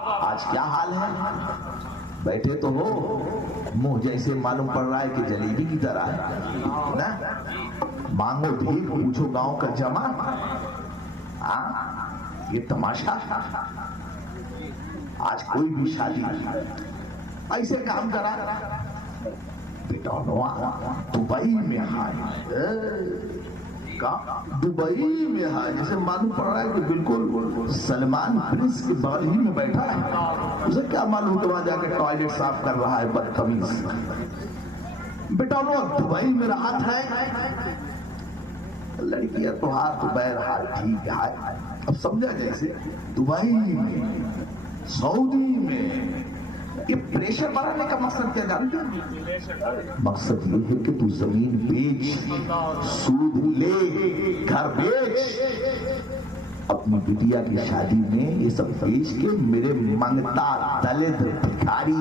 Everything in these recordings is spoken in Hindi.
आज क्या हाल है? बैठे तो हो, मुंह जैसे मालूम पड़ रहा है कि जलेबी की तरह है ना। मांगो भीख, पूछो गांव का जमा। ये तमाशा। आज कोई भी शादी ऐसे काम करा, बेटा दुबई में हाय, दुबई में है, जैसे मालूम पड़ रहा है कि बिल्कुल सलमान प्रिंस के बगल ही में बैठा है। उसे क्या मालूम कि वहां जाकर टॉयलेट साफ कर रहा है बदतमीज। बेटा दुबई में राहत है, लड़कियां तो हाथ बहरहाल ठीक है। अब समझा जैसे दुबई में, सऊदी में ये प्रेशर बढ़ाने का मकसद क्या जानते हैं? मकसद ये है कि तू जमीन बेच, सूद ले, घर बेच, अपनी बिटिया की शादी में ये सब बेच के मेरे मंगता दलित भिखारी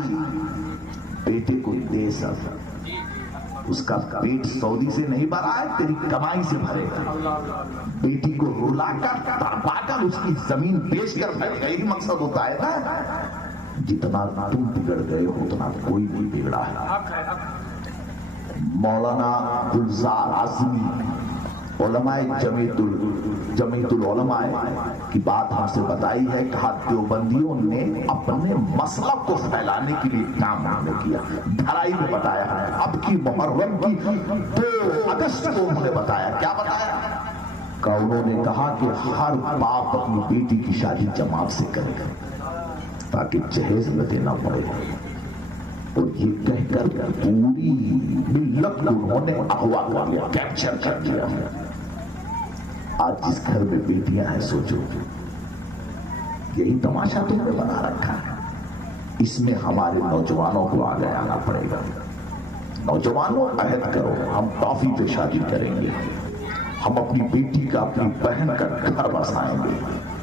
बेटे को दे। सब उसका पेट सऊदी से नहीं भरा है, तेरी कमाई से भरेगा। बेटी को रुलाकर तड़पाकर उसकी जमीन बेचकर भरेगा, यही मकसद होता है ना। जितना तुम बिगड़ गए हो उतना कोई नहीं बिगड़ा है। मौलाना गुलजार आजमी उलमाए जमीयतुल उलमाए की बात हमसे बताई है। कहा देवबंदियों ने अपने मसलब को फैलाने के लिए काम हमने किया। धराई में बताया है, अब की मुहर्रम की 2 अगस्त को उन्होंने बताया। क्या बताया? का उन्होंने कहा कि हर बाप अपनी बेटी की शादी जमात से करेगा ताकि जहेज न देना पड़े। और ये कहकर पूरी मिल्लत को उन्होंने अगवा कर लिया, कैप्चर कर लिया। आज जिस घर में बेटियां हैं, सोचो यही तमाशा तुमने बना रखा है। इसमें हमारे नौजवानों को आगे आना पड़ेगा। नौजवानों अहद करो, हम टॉफी पे शादी करेंगे, हम अपनी बेटी का, अपनी बहन का घर बसाएंगे,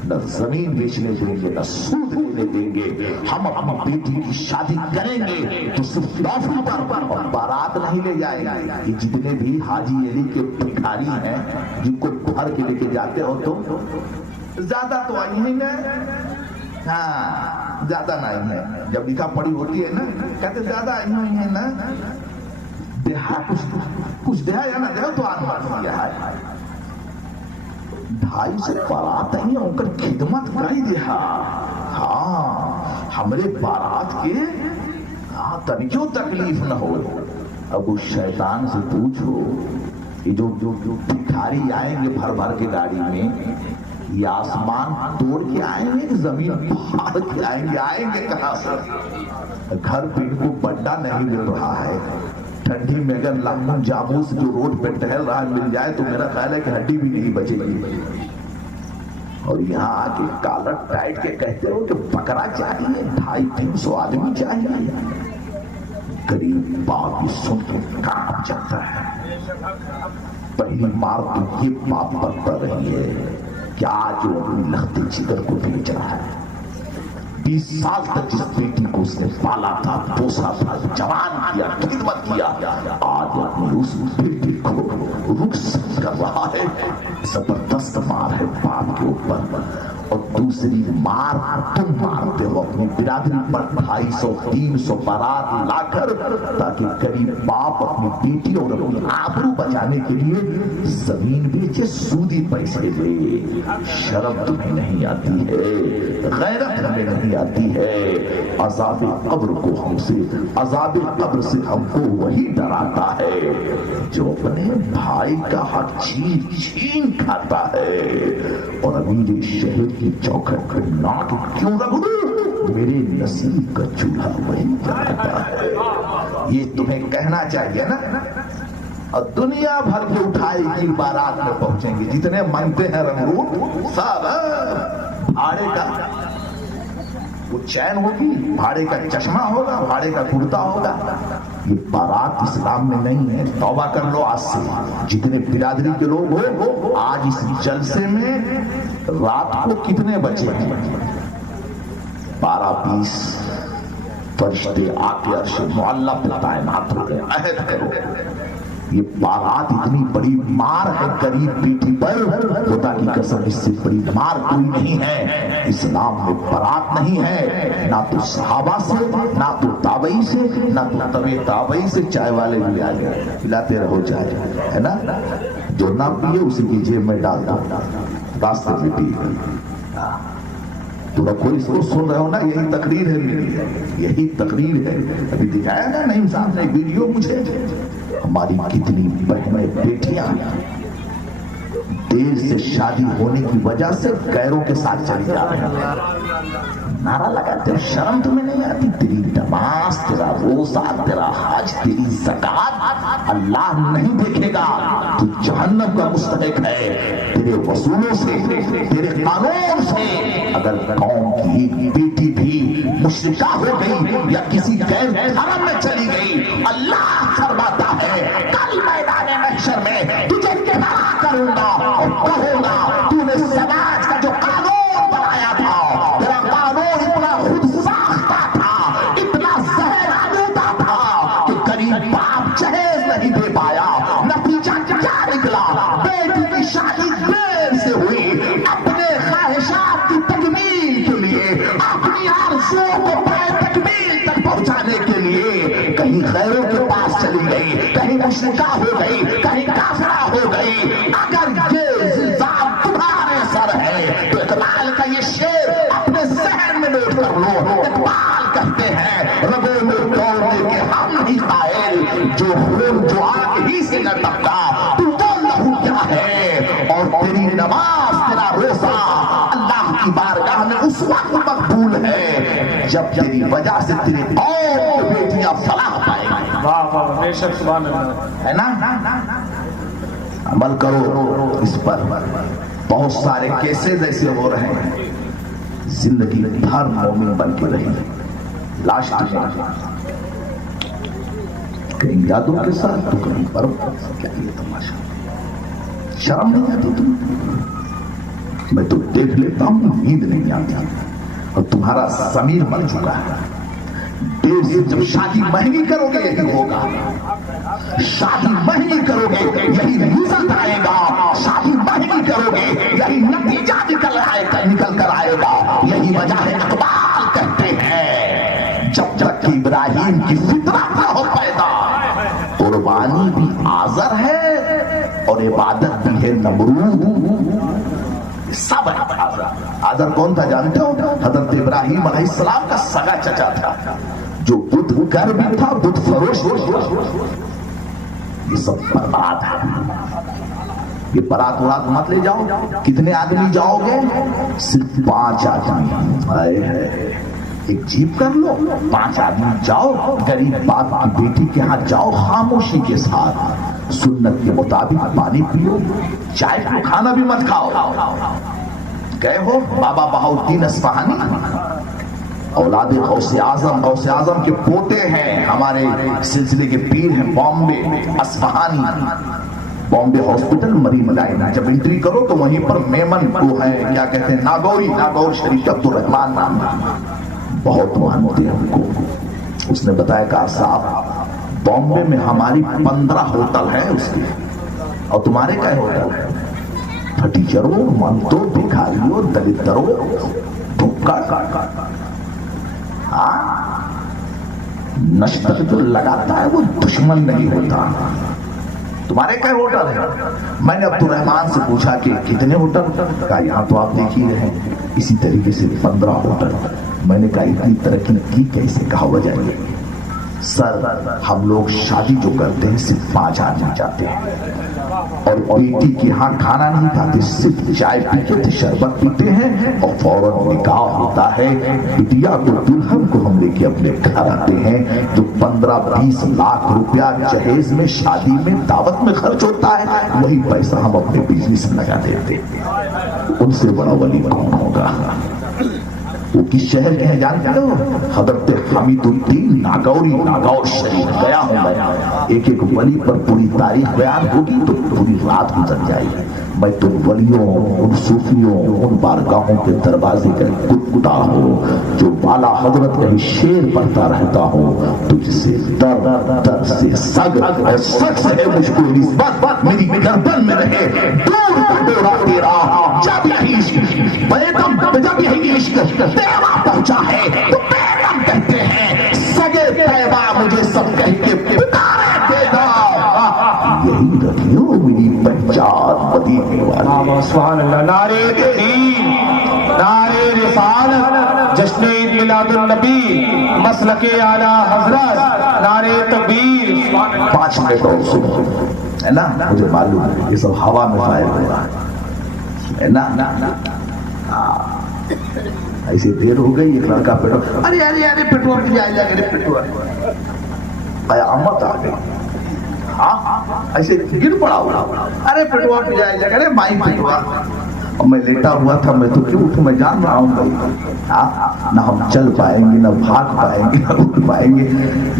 न जमीन बेचने देंगे, न सूद लेने देंगे। हम अपनी बेटी की शादी करेंगे तो सिर्फ टॉफी पर, और बारात नहीं ले जाएंगे। ये जितने भी हाजी अली के भिखारी हैं जिनको भर के लेके जाते हो, तो ज्यादा तो आई ही ना। हाँ, ज्यादा नहीं है। जब लिखा पढ़ी होती है ना, कहते ज्यादा आई हुई है ना। देहा कुछ देहा या ना देहा तो आत्मा दिया है। 2.5 से बारात ही उनकर खिदमत करी दिया। हाँ, हमरे बारात के तनिको तकलीफ न हो। अब उस शैतान से पूछो, ये जो भिखारी आएंगे भर भर के गाड़ी में, ये आसमान तोड़ के आएंगे कि जमीन फाड़ के आएंगे? आएंगे कहां से? घर पे इनको बड्डा नहीं मिल रहा है। ठंडी में अगर लम्बू जामूस जो रोड पे टहल रहा है मिल जाए तो मेरा ख्याल है कि हड्डी भी नहीं बचेगी। और यहाँ आके कॉलर टाइट के कहते हो कि बकरा चाहिए, 250-300 आदमी चाहिए। गरीब बाप ये सुन के कांप जाता है। पहली मार तो ये बाप पर पड़ रही है कि आज वो अपनी लखते जिगर को बेच रहा है। 20 साल तक जिस बेटी को उसने पाला था, पोसा था, जवान किया, खिदमत किया, आज अपनी उस बेटी को रुखसत कर रहा है। जबरदस्त मार है बाप के ऊपर। और दूसरी मार तुम मारते हो अपनी बिरादरी पर 250-300 बारात लाकर, ताकि गरीब बाप अपनी बेटी और अपनी आबरू बचाने के लिए जमीन बेचे, सूदी पैसे ले। शर्म तुम्हें नहीं आती है, गैरत हमें नहीं आती है। अज़ाबे कब्र को हमसे, अज़ाबे कब्र से हमको वही डराता है जो अपने भाई का हक छीन खाता है। और अमीर शहर की चौखट पर नाक क्यों रख दूं, मेरे नसीब का चूल्हा वही जलाता है। ये तुम्हें कहना चाहिए ना। और दुनिया भर के उठाई की बारात में पहुंचेंगे, जितने मांगते हैं रंगरूट सब भाड़े का। वो चैन होगी, भाड़े का चश्मा होगा, भाड़े का कुर्ता होगा। ये बारात इस्लाम में नहीं है। तौबा कर लो आज से। जितने बिरादरी के लोग हो, आज इस जलसे में रात को कितने बचे हैं? 12-20 फरिश्ते आके अर्श मुअल्ला पे तैनात हो गए। अहद करो ये बारात इतनी बड़ी मार है गरीब बेटी पर, खुदा की कसम इससे बड़ी मार कोई नहीं है। इस्लाम में बारात नहीं है, ना तो सहाबा से, ना तो ताबई से, ना तो तबे ताबई से। चाय वाले भी आ गए, पिलाते रहो चाय, है ना। जो ना पिए उसी की जेब में डाल दो, रास्ते में पिए। तो रखो, इसको सुन रहे हो ना, यही तकरीर है मेरी, यही तकरीर है। अभी दिखाया ना नहीं साहब ने वीडियो मुझे, हमारी कितनी बहनें बेटियां देर से शादी होने की वजह से गैरों के साथ चली जा रहे हैं। नारा लगाते हो, शर्म तुम्हें नहीं आती? तेरी नमाज, तेरा रोजा, तेरा हज, तेरी ज़कात अल्लाह नहीं देखेगा, तू जहन्नम का मुस्तहिक है। तेरे वसूलों से, तेरे कानून से अगर कौम की एक बेटी भी मुश्रिका हो गई या किसी गैर धर्म में चली गई, अल्लाह फरमाता है कल मैदान महशर में तुझे खड़ा करूंगा और कहूंगा तूने समाज का जो कानून बनाया था, तेरा कानून इतना खुद साख्ता था, इतना जहर आलूदा था कि गरीब बाप जहेज नहीं दे पाया। नतीजा क्या निकला? बेटी की शादी देर से हुई, अपने ख्वाहिशात की तकमील के लिए, अपनी आरज़ुओं को तकमील तक पहुंचाने के लिए कहीं गैरों के पास चली गई, कहीं मुश्रिका हो गई, कहीं काफिरा हो गई। अगर ये इल्जाम तुम्हारे सर है तो इकबाल का ये शेर अपने जहन में नोट कर लो। इकबाल कहते हैं रगों में दौड़ने के हम नहीं कायल, जो खून जो आग ही से न टपका, तू वो लहू क्या है। और तेरी नमाज, तेरा रोजा अल्लाह की बारगाह में उस वक्त मकबूल है जब तेरी वजह से तेरी और बेटियां फलाह पाएंगी। वाह वाह, बेशक, सुभान अल्लाह, है ना। अमल करो इस पर। बहुत सारे केसेस ऐसे हो रहे हैं, जिंदगी भर मोमिन बन के रही, लास्ट में कहीं यादों के साथ तो कहीं पर। क्या ये तमाशा, शर्म नहीं आती तुम्हें? मैं तो देख लेता हूं, नींद नहीं आती। और तुम्हारा समीर मर चुका है। देर से जब शादी महंगी करोगे यही होगा, शादी महंगी करोगे यही रिजल्ट आएगा, शादी महंगी करोगे यही नतीजा निकल कर आएगा। यही वजह है इकबाल कहते हैं जब तक कि इब्राहिम की फितरत न हो पैदा, कुर्बानी भी आज़र है और इबादत भी है नमरूद। सब आज़र कौन था जानते हो? हज़रत इब्राहिम अलैहिस्सलाम का सगा चचा था, जो बुत कर भी था, बुत फरोश। ये सब बर्बाद है। ये बारात वरात मत ले जाओ। कितने आदमी जाओगे? सिर्फ 5 आदमी। आए एक जीप कर लो, 5 आदमी जाओ, गरीब बाप की बेटी के यहाँ जाओ, खामोशी के साथ सुन्नत के मुताबिक पानी पियो, चाय को खाना भी मत खाओ। गए हो बाबा बहाउद्दीन अस्फहानी, औलादे गौसे आजम के पोते हैं, हमारे सिलसिले के पीर हैं, बॉम्बे अस्फहानी, बॉम्बे हॉस्पिटल मरीम लाइन। जब एंट्री करो तो वहीं पर मेमन वो है, क्या कहते हैं, नागौर शरीफ अब्दुर्रहमान नाम, बहुत मानते हैं उनको। उसने बताया कहा साहब बॉम्बे में हमारी 15 होटल है उसके, और तुम्हारे क्या होटल है? फटीचरों, मंतो, भिखारियों, दलितरों, भुक्कड़। नश्तर जो लगाता है वो दुश्मन नहीं होता। तुम्हारे क्या होटल है? मैंने अब्दुर्रहमान से पूछा कि कितने होटल का? यहाँ तो आप देख ही रहे हैं, इसी तरीके से 15 होटल। मैंने कहा इतनी तरक्की की कैसे? कहा वजह ये सर, हम लोग शादी जो करते हैं सिर्फ 5 आदमी जाते हैं, और बेटी के यहाँ खाना नहीं खाते, सिर्फ चाय पीते थे, शरबत पीते हैं, और फौरन निकाह होता है। बिटिया को, दुल्हन को हम लेके अपने घर आते हैं। जो 15-20 लाख रुपया जहेज में, शादी में, दावत में खर्च होता है, वही पैसा हम अपने बिजनेस में लगा देते। उनसे बड़ा वली कौन होगा? वो किस शहर के हैं जानते हो? हजरत हमीदुद्दीन नागौर शरीफ। गया हूं मैं, एक वली पर पूरी तारीख बयान होगी तो पूरी रात गुजर जाएगी। मैं तुम वलियों, उन सूफियों, उन बारगाहों के दरवाजे का कुटकुटा हो जो वाला हजरत कहीं शेर पढ़ता रहता हो, तुझसे दर दर से सग और सग से मुझको निस्बत मेरी गर्दन में रहे दूर का डोरा तेरा। जब यही जब यही इश्क तेरा पहुंचा है तो बेगम कहते हैं सगे तैबा मुझे सब कह के पुकारे देगा। यही रखियो मेरी पहचान मदीने वाली। सुभान अल्लाह। नारे तकबीर, नारे रिसालत, जश्न ईद मिलादुन नबी, मसलके आला हजरत, नारे तकबीर। 5 मिनट और सुनो, है ना, मुझे मालूम है ये सब हवा में फायर हो रहा है ना। ऐसी देर हो गई, एक लड़का पेट्रोल, अरे अरे अरे पेट्रोल की जाए जाएगा, अरे पेट्रोल कयामत आ गई। हाँ ऐसे गिर पड़ा हुआ, अरे पेट्रोल की जाए जाएगा, अरे माई पेट्रोल। और मैं लेटा हुआ था, मैं तो क्यों उठूं, मैं जान रहा हूँ भाई ना हम चल पाएंगे, ना भाग पाएंगे, ना उठ पाएंगे।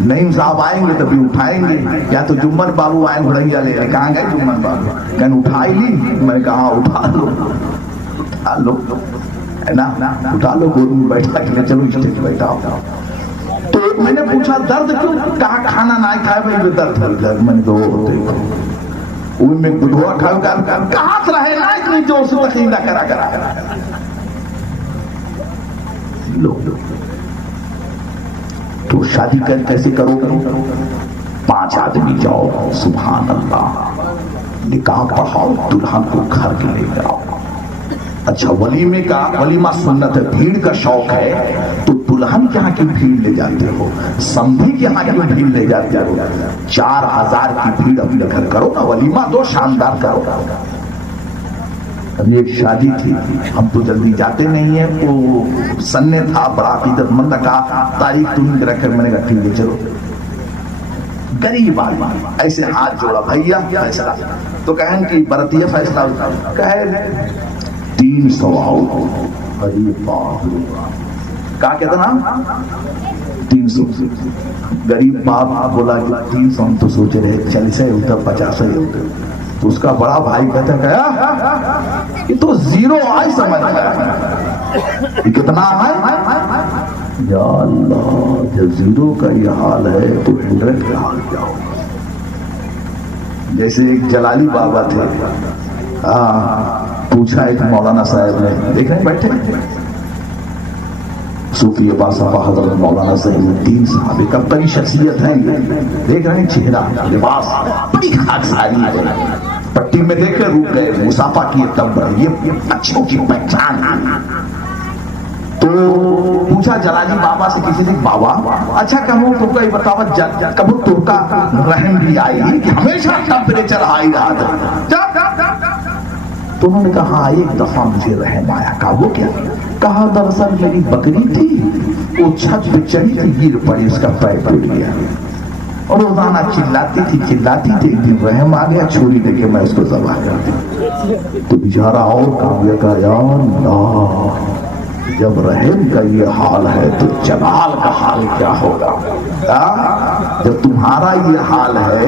नईम साहब आएंगे तभी उठाएंगे, या तो जुम्मन बाबू आए घुड़ैया ले। कहाँ गए जुम्मन बाबू? कहने उठाई ली। मैं कहा उठा लो, उठा लो, है ना, उठा लो, गोद में बैठा के चलो स्टेज बैठा हो। तो मैंने पूछा दर्द क्यों? कहा खाना ना खाए भाई दर्द है। मैंने तो उनमें बुधवा खाओ कहाँ से रहे ना इतनी जोर से तकलीफ करा लो। तो शादी कर कैसे करोगे? 5 आदमी जाओ, सुभान अल्लाह, निकाह पढ़ाओ, दुल्हन को घर के लेकर आओ। अच्छा वलीमे का, वलीमा सुन्नत है, भीड़ का शौक है तो दुल्हन के यहाँ की भीड़ ले जाते हो, समधी के यहाँ की भीड़ ले जाते हो। 4000 की भीड़ अपने घर करो ना, वलीमा दो शानदार करो। अभी एक शादी थी, हम तो जल्दी जाते नहीं है, वो सन्ने था, बड़ा इज्जतमंद कहा तारीख तुम रखे। मैंने कहा ठीक है चलो। गरीब आदमी ऐसे हाथ जोड़ा, भैया फैसला। तो कहें कि बरतिया फैसला, कहे 300 आओ। अरे बाप रे, क्या कहता ना 300। गरीब बाप बोला कि 300 हम तो सोच रहे 40 है, उधर 50 है। तो उसका बड़ा भाई कहता है ये तो 0 आई समझ में, कितना है? या अल्लाह, जब 0 का ये हाल है तो 100 का हाल क्या हो? जैसे एक जलाली बाबा थे, पूछा एक मौलाना साहब ने, देख रहे बैठे सूफी बासफा हजरत मौलाना सईमुद्दीन साहब, एक बड़ी शख्सियत है ये, देख रहे हैं चेहरा, लिबास बड़ी खाकसारी है, पट्टी में देखे रूप गए, मुसाफा की तब ये अच्छों की पहचान। तो पूछा जलाली बाबा से किसी ने, बाबा अच्छा कहो तुमका ये बतावा कबू तुमका रहम भी आई कि हमेशा टेम्परेचर हाई रहा था? तो उन्होंने कहा हाँ एक दफा मुझे रहम आया। कहा वो क्या? कहा दरअसल मेरी बकरी थी, वो छत पे चढ़ी थी, गिर पड़ी, उसका पैर टूट गया और रोजाना चिल्लाती थी। एक दिन रहम आ गया, छुरी लेके मैं उसको ज़बाह कर दी। तो बेचारा और काम का यार, जब रहम का ये हाल है तो जलाल का हाल क्या होगा? जब तुम्हारा ये हाल है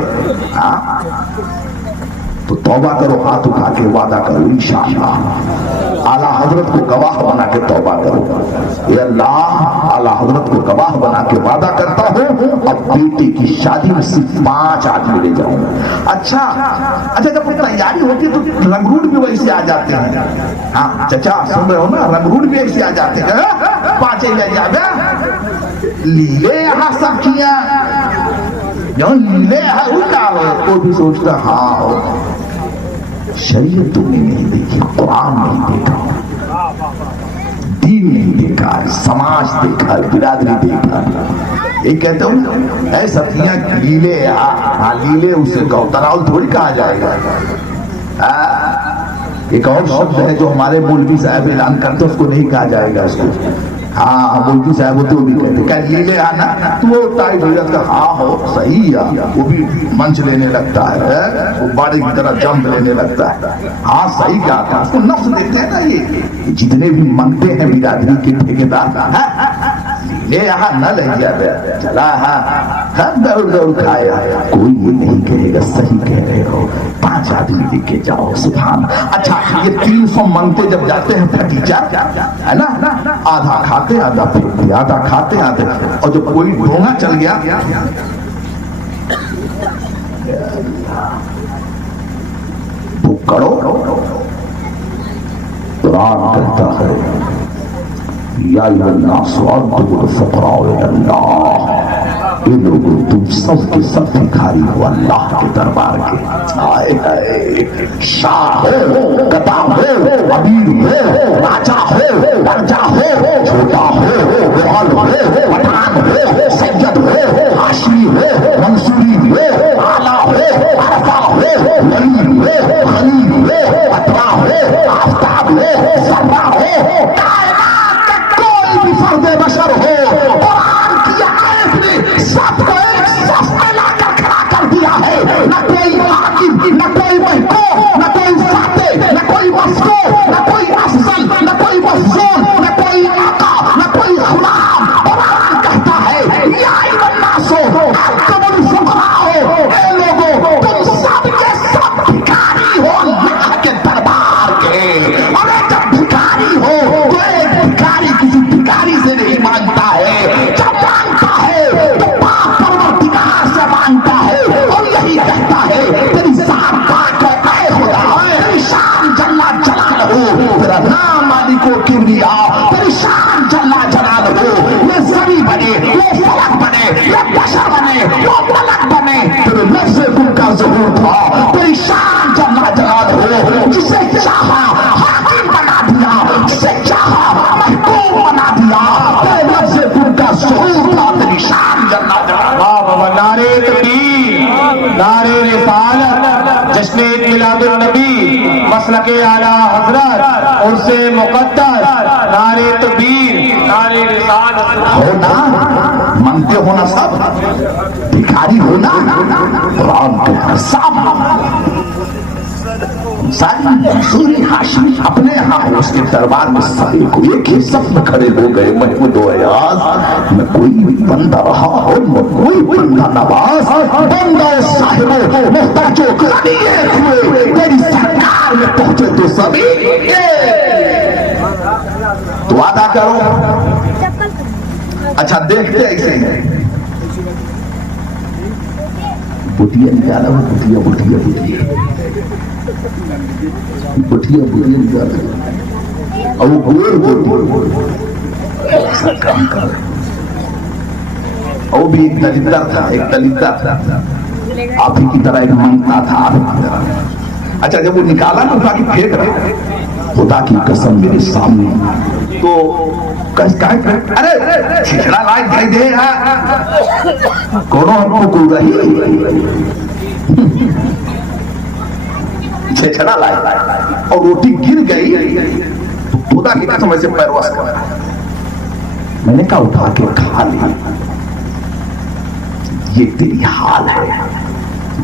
तो तौबा करो, हाथ उठा के वादा करो इंशाअल्लाह। आला हजरत को गवाह बना के तौबा करो, ये अल्लाह आला हजरत को गवाह बना के वादा करता हूँ, अब बेटे की शादी में सिर्फ 5 आदमी ले जाऊंगा। अच्छा जब तैयारी होती है तो रंगरूट भी वैसे आ जाते हैं। हाँ चचा सुन रहे हो ना, रंगरूट भी ऐसे आ जाते हैं। 5 ले जावे लीले यहाँ सब किया लीले है उल्टा हो, कोई भी सोचता हाँ हो। शरीयत तुमने नहीं देखी, कुरान नहीं देखा, दीन नहीं देखा, समाज देखा, बिरादरी देखा। ये कहते हो ऐसा लीले, हाँ लीले उसे गौतराउल थोड़ी कहा जाएगा। एक और शब्द है जो हमारे मौलवी साहब ऐलान करते, उसको नहीं कहा जाएगा उसको। हाँ मौलवी साहब वो तो भी कहते क्या लीले आना, तो वो टाइट हो जाता, हाँ हो सही है, वो भी मंच लेने लगता है, वो बाड़ी की तरह जंप लेने लगता है। हाँ सही कहा था, उसको नफ्स देते हैं ना ये जितने भी मंगते हैं बिरादरी के ठेकेदार, ले यहाँ न ले गया चला हाँ दौड़ दौड़ खाया। कोई ये नहीं कहेगा सही कह रहे हो, 5 आदमी लेके जाओ सुभान। अच्छा ये 300 मंगते जब जाते हैं भतीजा है ना, आधा खाते आधा फेंकते, आधा खाते आधे, और जब कोई ढोंगा चल गया तो करो। कुरान कहता है या ये लोगों तुम सबके सब भिखारी हो अल्लाह के दरबार के। आए हाय शाह हो, गदा हो, अमीर हो, राजा हो, राजा हो, छोटा हो, ग्वाल हो, पठान हो, सैयद हो, हाशमी हो, मंसूरी हो, आला हो, अरफा हो, वली हो, खलील हो, अतरा हो, आफ्ताब हो, सर्रा हो, कायनात का कोई भी फर्द बशर हो, कुरान की आयत ने सबको एक सफ में लाकर खड़ा कर दिया है। न कोई हाकिम, न कोई महकूम, न कोई फाते, न कोई मफ्तू, न कोई अफजल, न कोई मफजूल, न कोई आका, न कोई गुलाम। कुरान कहता है या अय्युहन्नासो अंतुमुल फुक़राओ, ए लोगों तुम सब के सब भिखारी हो अल्लाह के दरबार के। और जब भिखारी हो तो एक भिखारी किसी भिखारी से नहीं मांगता है, जब मांगता है तो पाक परवरदिगार से मांगता है। और यही कहता है तेरी शान पाक है ऐ खुदा, तेरी शान जल्ला जलालहू, तेरा नाम मालिको किबरिया, तेरी शान जल्ला जलालहू। ये ज़मीन बने, वो फलक बने, ये बशर बने, वो मलक बने, तेरे लफ्ज़ गुल का ज़हूर था। तेरी शान जल्ला जलालहू, जिसे चाहा हाकिम बना दिया, जिसे चाहा महकूम बना दिया। तेरे लफ्ज़ गुल का ज़हूर था, तेरी शान जल्ला जलालहू। नारे तकबीर, नारे रिसालत, जश्न मिलादुन नबी, मसलके आला हजरत, उर्से मुक़द्दस, नारे तकबीर, नारे रिसालत। हो ना, मांगते हो ना सब, भिखारी हो ना, कुरान के सब सारी मंसूरी हाशिमी अपने यहाँ है, उसके दरबार में सभी को एक ही सब में खड़े हो गए। महमूद अयाज में कोई भी बंदा रहा हो, कोई बंदा नवाज, बंदा साहिबो मुहताजो हुए, तेरी सरकार में पहुंचे तो सभी तो वादा करो। अच्छा देखते ऐसे हैं बुटिया निकाला, बुटिया बुटिया बुटिया बुटिया बुटिया निकाला, और वो गोर बुटिया ऐसा काम कर। वो भी एक दलिद्र था, एक दलिद्र था, आप ही की तरह एक मंगता था, आप ही की तरह। अच्छा जब वो निकाला ना उठा के फेंक रहे, खुदा की कसम मेरे सामने तो अरे छिछड़ा लायक भाई दे कोनो हमको को रही छिछड़ा लायक, और रोटी गिर गई तो खुदा की कसम ऐसे पैरवश कर, मैंने कहा उठा के खा ली। ये तेरी हाल है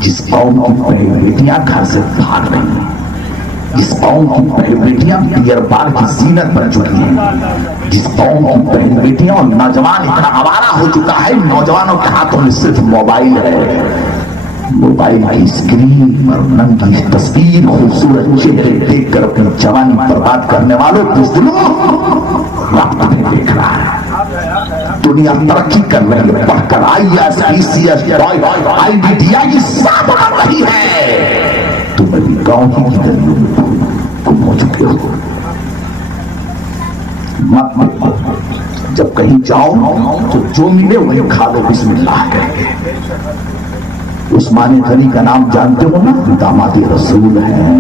जिस कौम की बेटियां घर से भाग रही हैं, जिस कौम की बेटियां बियर बार की जीनत बन चुकी हैं, जिस कौम की बेटियां और नौजवान इतना आवारा हो चुका है, नौजवानों के हाथों में सिर्फ मोबाइल है, मोबाइल की स्क्रीन पर नंगी तस्वीर खूबसूरत चेहरे देखकर अपनी जवानी बर्बाद करने वालों बुज़दिलों वक्त में देख रहा है। दुनिया तरक्की कर रही है, पढ़कर IAS, PCS, IBTI की सब बन रही है, तुम अभी गांव की गलियों में गुम हो चुके हो। मत देखो, जब कहीं जाओ तो जो मिले वही खा लो बिस्मिल्लाह करके। उस्मान गनी का नाम जानते हो ना, दामाद रसूल हैं,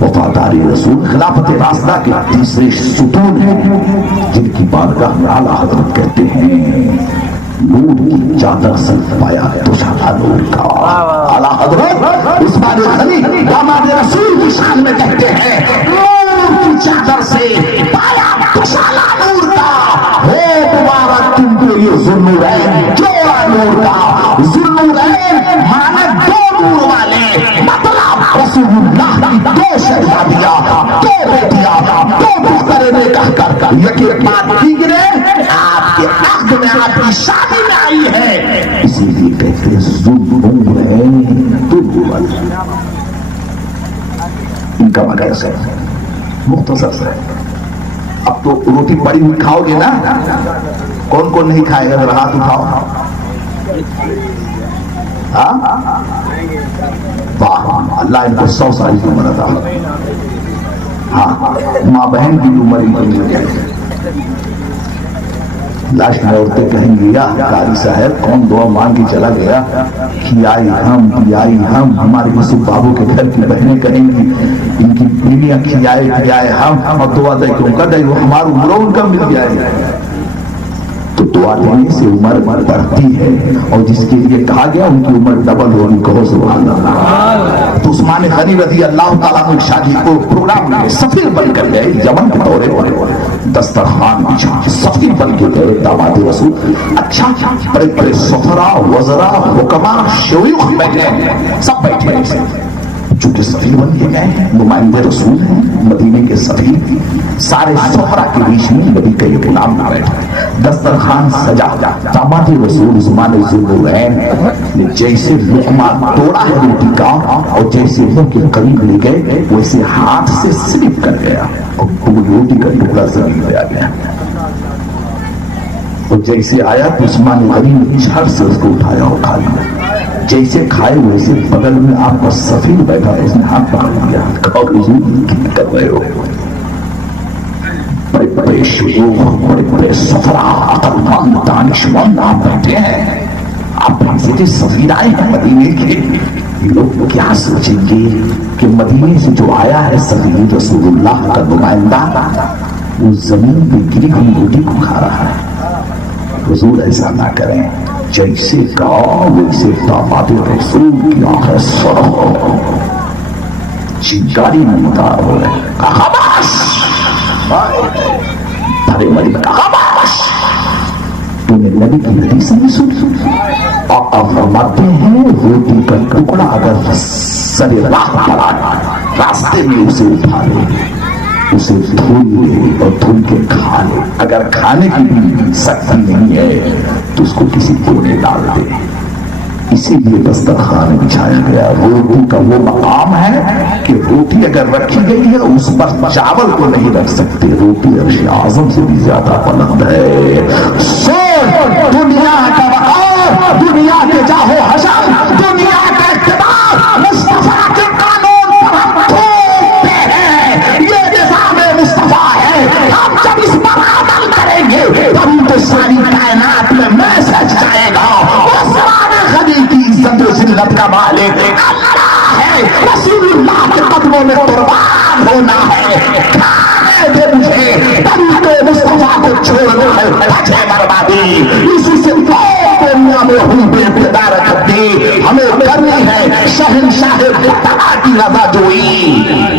वफादारी रसूल, खिलाफत रास्ता के तीसरे सुतून हैं, जिनकी बारगाह में आला हजरत कहते हैं नूर की चादर से पाया तुशाला नूर का। आला हजरत उस्मान गनी दामाद रसूल की शान में कहते हैं नूर की चादर से पाया तुशाला नूर का। हो मुबारक तुमको ये ज़ुन्नूरैन जोड़ा नूर का। ज़ुन्नूरैन माने दो नूर वाले, मतलब रसूलुल्लाह की दो शहजादियां, दो बेटियां, दो पुख्तरे ने कहकर यकीन बात की गिरे से, मुख्तसर से। अब तो रोटी पड़ी हुई खाओगे ना, कौन कौन नहीं खाएगा, जरा हाथ उठाओ। वाह, अल्लाह इनको 100 साल की उम्र अता। हाँ, माँ बहन की उम्र इनकी मिल जाएगी। लास्ट में औरतें कहेंगी, या कारी साहब कौन दुआ मांग के चला गया, खियाई हम पियाई हम। हमारे यूसुफ बाबू के घर की बहनें कहेंगी, इनकी बीवियां खियाए पियाए हम, और दुआ दे उनका दे वो हमारा उम्र उनका मिल जाए। तो दुआ देने से उम्र बढ़ती है, और जिसके लिए कहा गया उनकी उम्र डबल होगी। कहो सुभान अल्लाह। तो उस्मान गनी रज़ी अल्लाह ताला अन्हु शादी को प्रोग्राम में सफीर बनकर गए, यमन के दौरे पर दस्तरखान बिछा सफीर बन के गए दामाद रसूल। अच्छा, बड़े बड़े सफरा वज़रा हुक्मा शयूख बैठे, सब बैठे ऐसे, चूंकि सफीर बन के गए, नुमाइंदे रसूल हैं मदीने के सफीर। सारे सफरा के बीच में नबी का ये गुलाम ना बैठे, दस्तरखान सजा। दामाद रसूल ज़माने ज़ुल्लुलैन ने जैसे लुक़मा तोड़ा है रोटी का, और जैसे मुंह के करीब ले गए, वैसे हाथ से स्लिप कर गया और वो रोटी का टुकड़ा जमीन पे आ गया। और जैसे आया तो उस्मान गनी ने झट से उसको उठाया और खा लिया। जैसे खाए वैसे बगल में आपका सफीर बैठा, उसने हाथ पकड़ लिया। कहो हुजूर कर रहे हो? बड़े बड़े शयूख, बड़े बड़े सफरा, अकलमंद, दानिशमंद आप बैठे हैं, आप भेजे सफीर आए हैं मदीने के। ये लोग क्या सोचेंगे कि मदीने से जो आया है सफीर रसूलुल्लाह का नुमाइंदा, वो जमीन पे गिरी हुई रोटी को खा रहा है। हुजूर ऐसा ना करें, जैसे कहा वैसे दामाद रसूल की आंखें सुरख हो, चिंगारी नमदार हो रहे। कहा बस, भरे मरी में कहा बस, तूने नबी की हदीस नहीं सुनी? आका फरमाते हैं रोटी का टुकड़ा अगर सरे राह पर रास्ते में उसे उठा ले, उसे धुल ले और धुल के खा ले। अगर खाने की भी शक्ति नहीं है तो उसको किसी कोने डाल दे। इसीलिए दस्तरखान बिछाया गया। रोटी का वो मकाम है कि रोटी अगर रखी गई है उस पर चावल को नहीं रख सकते। रोटी अर्श आज़म से भी ज्यादा बुलंद है। सोच, दुनिया का वक़ार, दुनिया के जाहो हशर, दुनिया का इत्तिबा, मुस्तफा के कानून पर हम थूकते हैं। ये निज़ाम मुस्तफा है। हम जब इस पर अमल करेंगे तब तो सारी कायनात में मैसेज जाएगा। जिल्लत का मालिक अल्लाह है, रसूलुल्लाह के कदमों में कुर्बान होना है। खाने दे मुझे, तब तो मुस्तफा को छोड़ना है बचे बर्बादी। इसी से दुनिया में हुई बेइब्तिदार तब्दील हमें करनी है। शहंशाह फतह की रज़ा जोई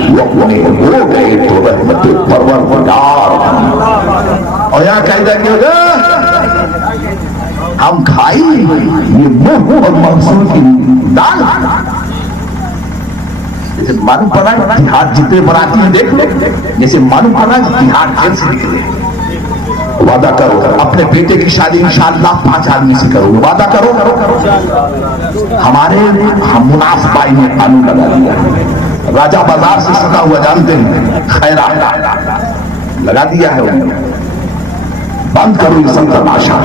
वो अपने हो गए तो रहमत परवरदिगार। और यहाँ कहता क्या हम खाई ये मुंह और मंसूर की दाल। जैसे मालूम पड़ा तिहाड़ जितने बनाती हैं देख लो, जैसे मालूम पड़ा तिहाड़ जेल से निकले। वादा करो अपने बेटे की शादी इंशाअल्लाह 5 आदमी से करोगे। वादा करो। हमारे हम मुनाफ भाई ने कानून लगा दिया, राजा बाजार से सटा हुआ जानते हैं, खैरा लगा दिया है उन्होंने। बंद करो ये सब तमाशा।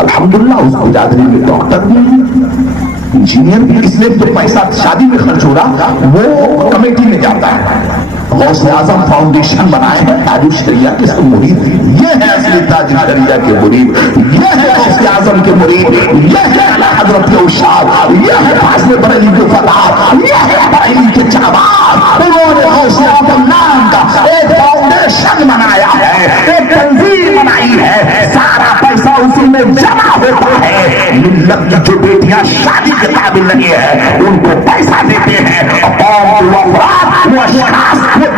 अल्हम्दुलिल्लाह उस बिरादरी में डॉक्टर भी, इंजीनियर भी, इसलिए जो पैसा शादी में खर्च हो रहा वो कमेटी में जाता है। गौसे आजम फाउंडेशन बनाए हैं ताज शरिया के सब मुरीद। ये है असली ताज शरिया के मुरीद, ये है गौसे आजम के मुरीद, ये है आला हजरत उस्ताद, ये है फाज़िल बरेली के फताह, ये है बरेली के चाबाद। उन्होंने गौसे आजम नाम का एक फाउंडेशन बनाया है, एक तंजीम बनाई है। सारा पैसा उसी में जमा होता है। मिल्लत की जो बेटियां शादी के काबिल नहीं है उनको पैसा देते हैं। और वो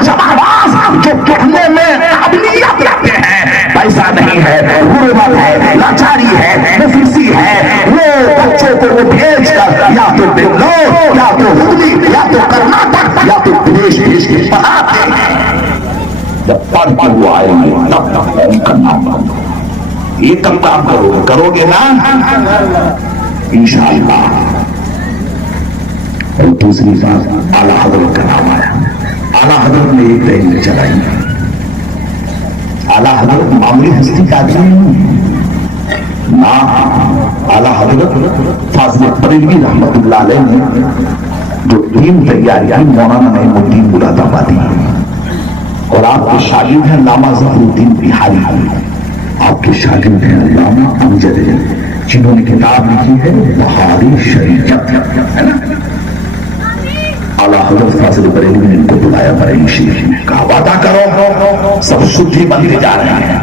जमाबाज जो कहने में काबिलियत रखते हैं, पैसा नहीं है, गुर्बत है, लाचारी है, मुफलिसी है, वो बच्चों को वो भेज कर या तो बेंगलोर या तो हुगली या तो कर्नाटक या तो विदेश भेज के पढ़ाते हैं। जब पढ़ के वो आएंगे तब उनका नाम बंद। ये कब काम करोगे ना इंशाअल्लाह। और दूसरी बात आला हज़रत का नाम आया। आला हजरत ने एक ट्रेन चलाई। आला हजरत मामूली हस्ती का आदमी नहीं ना। आला हजरत फाजिल बरेलवी रहमतुल्लाह अलैह ने जो टीम तैयार की मौलाना नईमुद्दीन मुरादाबादी और आपके शागिर्द हैं अल्लामा ज़फरुद्दीन बिहारी, आपके शागिर्द हैं अल्लामा अमजद जिन्होंने किताब लिखी है बहारी शरीयत, है ना। आला हजरत फाजिल बरेलवी ने इनको बुलाया बरेली शरीफ में, कहा वादा करो सब शुद्धि बनते जा रहे हैं।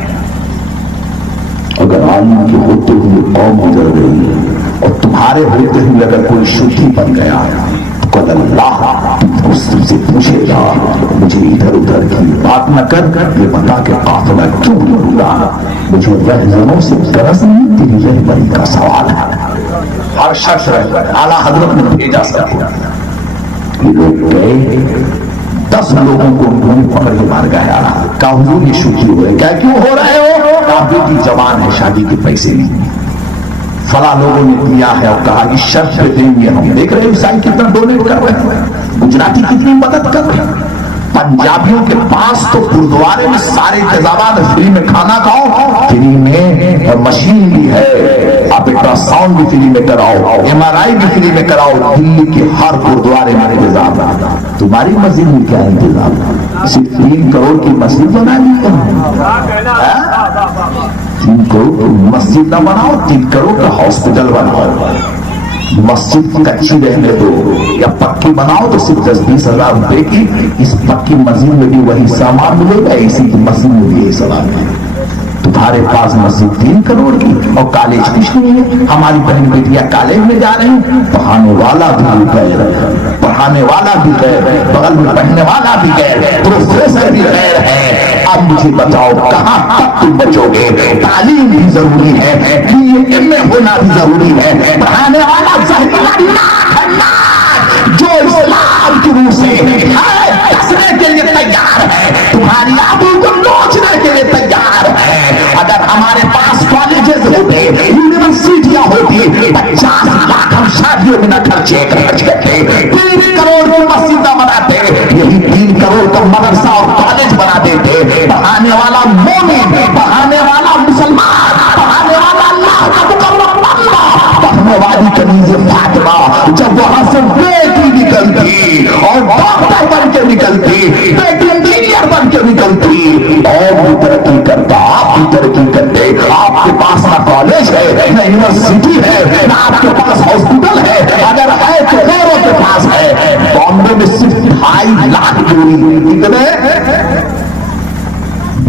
अगर आलिम के होते हुए कौम गुजर गई और तुम्हारे होते हुए अगर कोई शुद्धि बन गया तो कल अल्लाह उससे पूछेगा मुझे इधर उधर की बात न कर, ये बता के काफिला क्यों बोला, मुझे रहजनों से गरज नहीं, तेरी रहबरी का सवाल है। हर शख्स आला हजरत ने भेजा सब लोग गए, 10 लोगों को उन्होंने पकड़ के मार गया। कहा हुजूर ये शुद्धि हुए, क्या क्यों हो रहे हो? कहा बेटी जवान है, शादी के पैसे नहीं, फला लोगों ने दिया है और कहा इस शर्त पे देंगे हम। देख रहे हो ईसाई कितना डोनेट कर रहे हैं, गुजराती कितनी मदद कर रहे हैं। पंजाबियों के पास तो गुरुद्वारे में सारे इंतजाम, फ्री में खाना खाओ, फ्री में और मशीन भी है, आप अल्ट्रासाउंड भी फ्री में कराओ, MRI भी फ्री में कराओ। दिल्ली के हर गुरुद्वारे में इंतजाम। तुम्हारी मस्जिद में क्या इंतजाम? सिर्फ 3 करोड़ की मस्जिद बना ली तुम, 3 करोड़ की मस्जिद न बनाओ, 3 करोड़ का हॉस्पिटल बनाओ। मस्जिद कच्ची रहने दो या पक्की बनाओ तो सिर्फ 10-20 हजार रुपए की इस पक्की मस्जिद में भी वही सामान मिलेगा, इसी की मस्जिद में भी यही सामान मिलेगा। तुम्हारे पास मस्जिद 3 करोड़ की और कॉलेज कुछ नहीं है। हमारी बहन बेटियां कॉलेज में जा रही हैं, पढ़ाने वाला भी गैर, पढ़ाने वाला भी गैर, बगल में पढ़ने वाला भी गैर, प्रोफेसर भी गैर है। अब मुझे बताओ कहां तक तुम बचोगे? तालीम भी जरूरी है, BA होना भी जरूरी है, पढ़ाने वाला जो इस्लाम की रूह से कसने के लिए तैयार है, तुम्हारी आबू को नोचने के लिए तैयार है। अगर हमारे पास कॉलेजेस होते, यूनिवर्सिटियां होती, 50 लाख हम शादियों में न खर्च करते, 3 करोड़ की मस्जिद बनाते, यही 3 करोड़ का मदरसा और कॉलेज बना देते। पढ़ाने वाला मोमिन, पढ़ाने वाला मुसलमान, पढ़ाने वाला अल्लाह का मुकर्रम बंदा, पढ़ने वाली कनीज़ फातिमा जब वहां से बेटी निकलती और डॉक्टर बन के निकलती, बेटी इंजीनियर बन के निकलती, और भी तरक्की करता, आप भी तरक्की करते। आपके पास ना कॉलेज है, ना यूनिवर्सिटी है, ना आपके पास हॉस्पिटल है, अगर है तो गौरों के पास है। बॉम्बे में सिर्फ 2.5 लाख जोड़ी, कितने?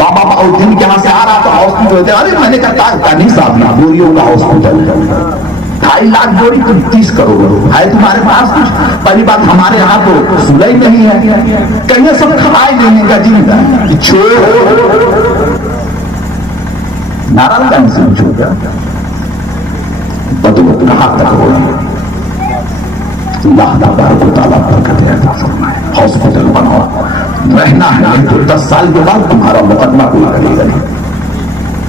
बाबा बाउद्दीन के यहां से आ रहा था, हॉस्पिटल होते, अरे मैंने कहा कानी साहब गोरियों का हॉस्पिटल है, 2.5 लाख जोड़ी तो 30 करोड़ है तुम्हारे पास कुछ? पहली बात हमारे यहाँ तो सुना ही नहीं है, कहीं सब खबाई देने का जी छोड़ नारायणगंज से पूछोगा बदलो कहां तक होगी। हॉस्पिटल बनाओ, रहना है नहीं तो 10 साल के बाद तुम्हारा मुकदमा कोई करेगा नहीं।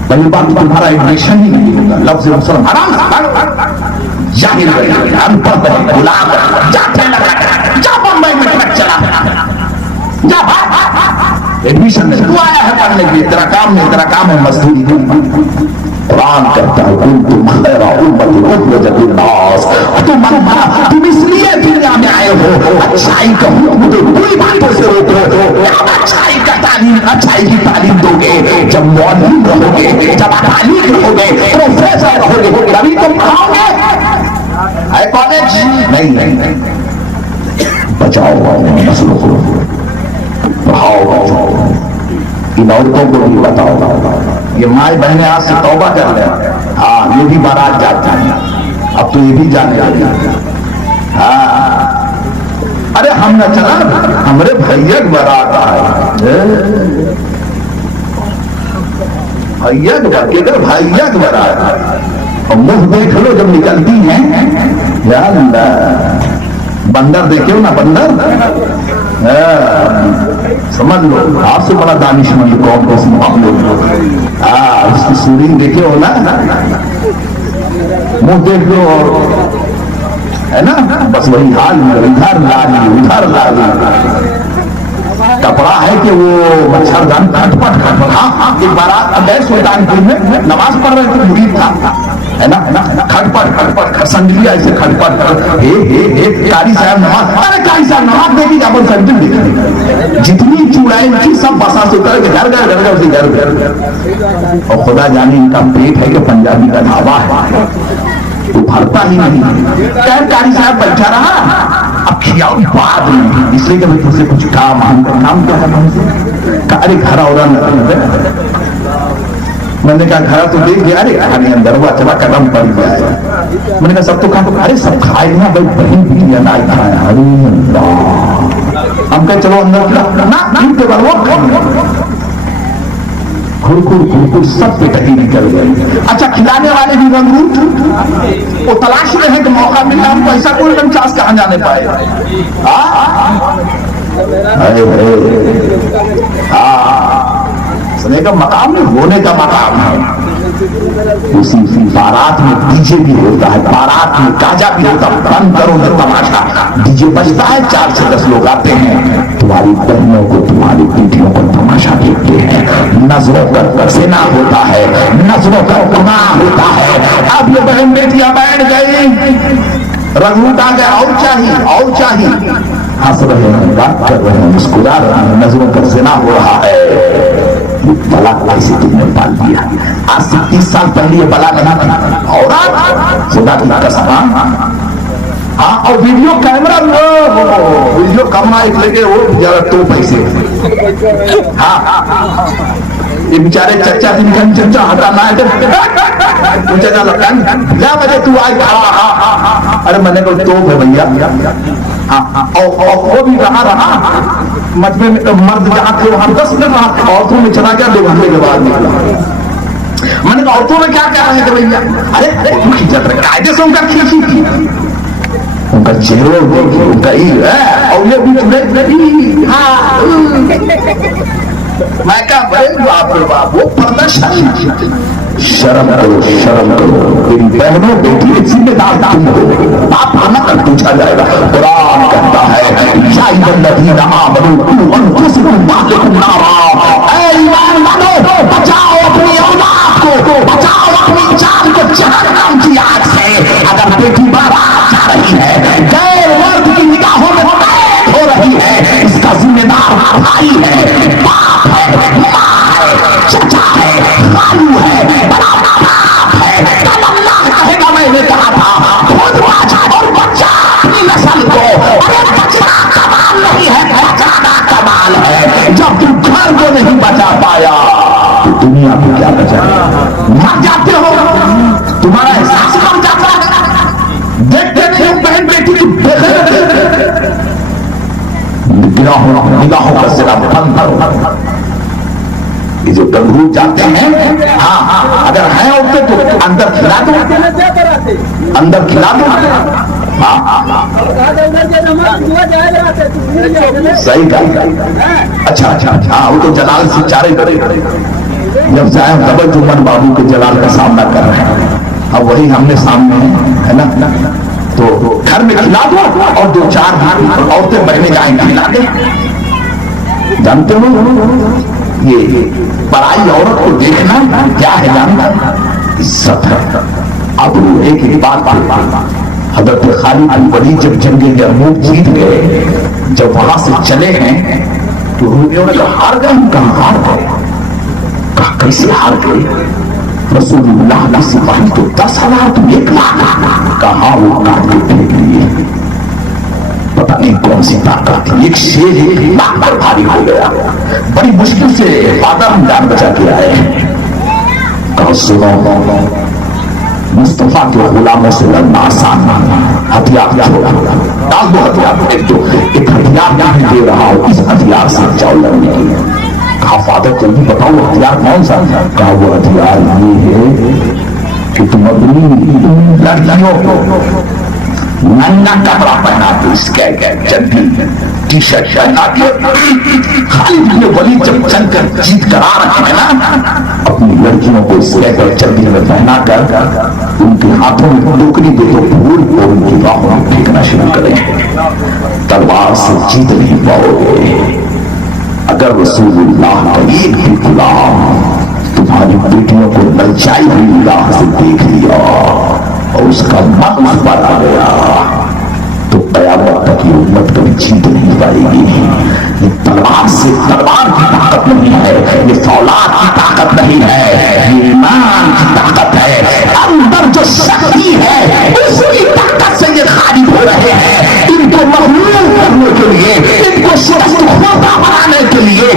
पहली बात तुम्हारा एडमिशन ही नहीं होगा, लफ्ज़ मुसलमान हराम जाहिर अनपढ़ गुलाम जाते लगा जा बम्बई में ट्रक चला जा एडमिशन नहीं, तू आया है पढ़ने के लिए, तेरा काम नहीं, तेरा काम है मजदूरी। कुरान कहता है तुम खैरा उम्मती उखरिजत लिन्नास, तुम इसलिए दुनिया में आए हो अच्छाई का हुक्म दो, बुरी बातों से रोको। जब अच्छाई का तालीम, अच्छाई की तालीम दोगे, जब मौलवी रहोगे, जब तालीम रहोगे, प्रोफेसर रहोगे, तभी तुम पढ़ाओगे। है कॉलेज नहीं, बचाओ नस्लों को, पढ़ाओ, इन औरतों को भी बताओ। ये माए बहने आज से तौबा कर ले, हाँ ये भी बारात जाता है, अब तो ये भी जाने लगे। हाँ अरे हम न चला, हमरे भैया की बारात आए, भैया के भैया की बारात, और मुंह देख लो जब निकलती हैं, या बंदर देखे हो ना, बंदर समझ लो आपसे बड़ा दानिशमंद कौन को हम लोग, उसकी सूरीन देखे हो ना, मुंह देख लो और है ना, बस वही हाल, इधर लाली उधर लाली। कपड़ा है कि वो मच्छरदानी खटपट खटपट। हाँ, एक बार गए सुल्तानपुर में, नमाज पढ़ रहे थे, मुरीद था, है ना, खटपट खटपट संगलिया ऐसे खटपट, हे कारी साहब नमाज, अरे कारी साहब नमाज देखी अपन संगल देखी, जितनी चुड़ैल थी सब बसा से उतर के घर और खुदा जाने इनका पेट है कि पंजाबी का ढाबा है, वो भरता ही नहीं। कारी साहब बैठा रहा, अब खियाओ बाद में, इसलिए कि तुझसे कुछ काम क्या है हमसे, अरे घर और मैंने कहा घर तो देख गया, अरे खाने अंदर हुआ चला कदम पड़ गया। मैंने कहा सब तो खा, अरे सब खाए ना भाई, बहन बिटिया ना खाया, अरे हम कहे चलो अंदर खुरखुर सब पेटकी निकल गई। अच्छा, खिलाने वाले भी रंगरूट, वो तलाश में है कि मौका मिला हमको, ऐसा कोई रंगचास कहाँ जाने पाए। सुने का मकाम नहीं, होने का मकाम है। उसी बारात में डीजे भी होता है, बारात में गाजा भी होता है, बंद करो ये तमाशा, डीजे बजता है, 4 से 10 लोग आते हैं, तुम्हारी बहनों को, तुम्हारी बेटियों को तमाशा देखते हैं, नजरों का सेना होता है, नजरों का गुनाह होता है। अब ये बहन बेटियां बैठ गई, रंगूट आ गया, और चाहिए, हंस रहे हैं, बात कर रहे हैं, मुस्कुरा रहे हैं, नजरों का सेना हो रहा है। बला कैसे तुमने पाल दिया? आज से 30 साल पहले ये बला नहीं था, और खुदा की कसम। हाँ, और वीडियो कैमरा एक लेके वो जरा तो पैसे, हाँ, ये बेचारे चचा जिनका चचा हटाना है, चचा लगता है क्या वजह तू आज, अरे मैंने को तोप है भैया। हाँ, और वो भी रहा मजबे में, मर्द जहाँ थे वहां 10 मिनट रहा, औरतों में चला गया 2 घंटे के बाद निकला। मैंने कहा औरतों में क्या कह रहे थे भैया? अरे खिंचत रहे, कायदे से उनका खींची थी, उनका चेहरा देखिए, उनका और ये भी मैं क्या बाप रे बाप, वो प्रदर्शन। शर्म करो, तेरी बहनों बेटी की जिम्मेदार तुम हो, बाप आना कर पूछा जाएगा। कुरान कहता है बचाओ अपनी औलाद को, बचाओ अपनी जान को जहन्नम की आग से। अगर बेटी बारात जा रही है, गैर मर्द की निगाहों में कैद हो रही है, इसका जिम्मेदार भाई है, बाप है, माँ है, चचा है, खालू है, बड़ा बाप है। तब अल्लाह कहेगा मैंने कहा था खुद बचा और बच्चा अपनी नस्ल को। अरे बचना कमाल नहीं है, बचाना कमाल है। जब तुम घर को नहीं बचा पाया तो दुनिया को क्या बचाएगा? मर जाते हो, तुम्हारा एहसास मर जाता है। देखते नहीं बहन बेटी की निगाहों का सिरा बंद करो। ये जो गंभीर जाते हैं, हाँ, अगर हैं औरतें तो अंदर खिला दो, अंदर खिला दो। सही कहा। अच्छा, वो तो जलाल से चारे करे, जब चाहे डबल जुम्मन बाबू के जलाल का सामना कर रहे हैं, अब वही हमने सामने है ना, तो घर में खिला दो और 2-4 औरतें बहने जाएंगी, खिला दे। जानते हो ये पराई औरत को देखना क्या है जानना? इज्जत है। अब एक बात, हजरत खालिद बिन वलीद जब जंगे यरमूक जीत गए, जब वहां से चले हैं तो रूमियों ने कहा हार गए, हम कहां हार गए? कहा कैसे हार गए? रसूलुल्लाह की सिपाही तो 10,000 तुम 1,00,000। कहा वो काटने के लिए पता नहीं कौन सी ताकत थी, एक शेर 1,00,000 पर भारी हो गया। बड़ी मुश्किल से फादर हम जान बचा के आए। कहो सुनो, मुस्तफा के गुलामों से लड़ना आसान नहीं, हथियार डाल दो, हथियार एक हथियार नहीं दे रहा हो, इस हथियार से जाओ लड़ने के लिए। कहा फादर जल्दी बताओ वो हथियार कौन सा? कहा वो हथियार ये है कि तुम अपनी लड़कियों को नन्ना कपड़ा पहना के, स्कर्ट, चड्डी, टी-शर्ट पहना के, खालिद बिन वलीद जब चलकर जीत कर आ रहे हैं ना, अपनी लड़कियों को स्कर्ट और चड्डी में पहना कर उनके हाथों में टोकरी दे दो, फूल को उनकी बाहों में फेंकना शुरू करें। तलवार से जीत नहीं पाओगे, अगर रसूलुल्लाह का एक भी गुलाम तुम्हारी बेटियों को ललचाई हुई निगाह से देख लिया और उसका मन पर आ गया तो कयामत तक ये उम्मत कभी जीत नहीं पाएगी। ये तलवार से तलवार की ताकत नहीं है, ये फौलाद की ताकत नहीं है, ये ईमान की ताकत है। अंदर जो शक्ति है उसकी ताकत से ये खारिज हो रहे हैं। इनको मखलूक करने के लिए, इनको शिकस्त खोता बनाने के लिए एक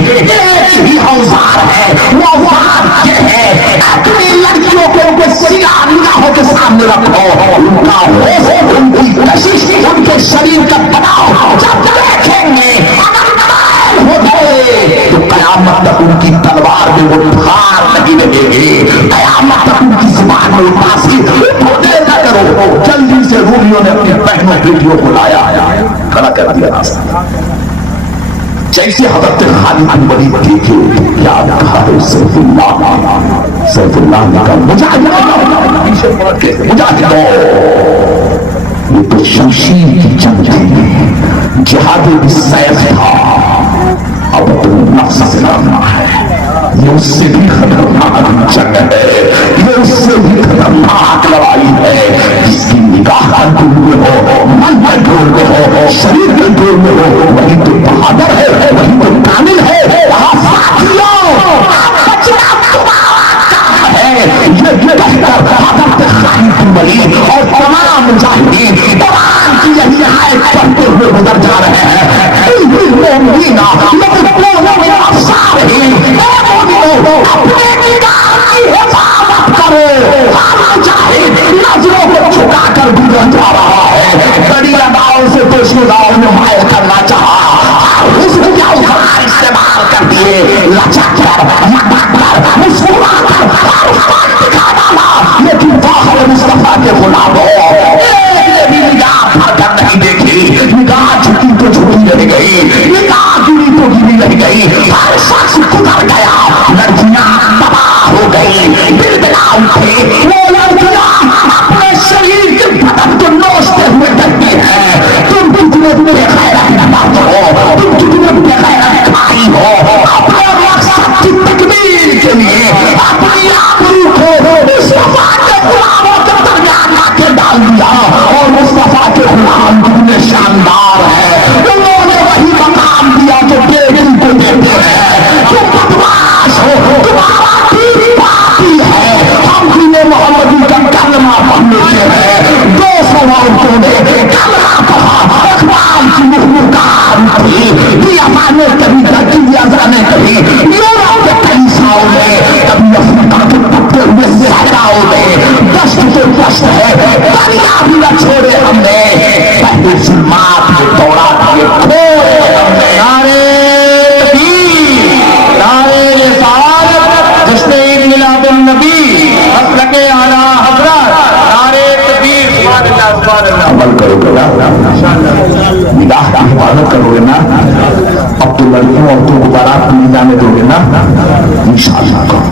ही औजार है, वो औजार ये है अपनी लड़कियों को उनके सियाह निगाहों के सामने रखो। उनका होश, उनकी कशिश, उनके शरीर का तनाव जब देखेंगे अगर कायल हो गए तो कयामत तक उनकी तलवार में वो धार नहीं लगेगी, कयामत तक उनकी जुबान में उदासी। देर न करो, जल्दी से रूमियों ने अपनी बहनों बेटियों को लाया, खड़ा कर दिया रास्ता। जैसे हजरत खालिद बिन वलीद देखे क्या कहा है सैफुल्लाह ने कहा मुजाहिद ये तो शमशीर की जंग थी, जिहाद बिस्सैफ था। अब तो नफ्स से लड़ना है, ये उससे भी खतरनाक जंग है, ये उससे भी खतरनाक लड़ाई है। जिसकी निगाह कंट्रोल में हो, मन कंट्रोल में हो, शरीर कंट्रोल में हो, वही तो बहादुर है, वही तो कामिल है। साथियों बचना तुम्हारा काम है। ये कहकर हजरत खालिद बिन वलीद और तमाम मुजाहिदीन कुरान की यही आयत पढ़ते हुए गुजर जा रहे हैं। अपने निगाह की हिफाजत करो। हर मुजाहिद नजरों को झुकाकर गुजर जा रहा है। बड़ी अदाओं से पेशेदारों ने मायल करना चाहा, उसने क्या औजार इस्तेमाल कर दिए, लचक कर मुस्कुरा कर दिखा डाला। लेकिन बाहर मुस्तफा के गुलामों भी निगाह भरकर नहीं देखी, निगाह झुकी तो झुकी रह गई, निगाह गिरी तो गिरी रह गई। हर शख्स गुजर गया, लड़कियां तबाह हो गई, बिलबिला उठे। वो लड़कियां अपने शरीर के बदन को नोचते हुए डरती है। तुम कितने बेगैरत नवाज हो, तुम कितने बेगैरत भाई हो। अपने मकसद की तकमील के लिए अपनी आबरू को मुस्तफा के गुलामों के दरमियान लाके डाल दिया। और मुस्तफा के गुलाम कितने शानदार है, उन्होंने वही मकाम दिया जो बेटी को देते हैं। तुम बदमाश हो, तुम्हारा पीर पापी है। हम दीने मोहम्मदी का कलमा पढ़ लेते हैं। 200 औरतों ने कलमा पढ़ा, इकबाल की मुहमुकार थी, दिया माने कभी धरती ने कभी यूरोप के कलीसियाओं में, कभी अफ्रीका के टूटे हुए सहराओं में दस्त तो दस्त है, दरिया भी न छोड़े हमने, पहले जुल्मात में दौड़ा दिए खोए हमने। नारे तकबीर, नारे रिसालत, जश्न ईद मिलादुन नबी, मसलके आला हज़रत, नारे तकबीर। सुभान अल्लाह, सुभान अल्लाह। अमल करोगे ना, निगाह की हिफाजत करोगे ना, अब तो लड़कियों औरतों को बारात नहीं जाने दोगे ना, इंशाअल्लाह करो।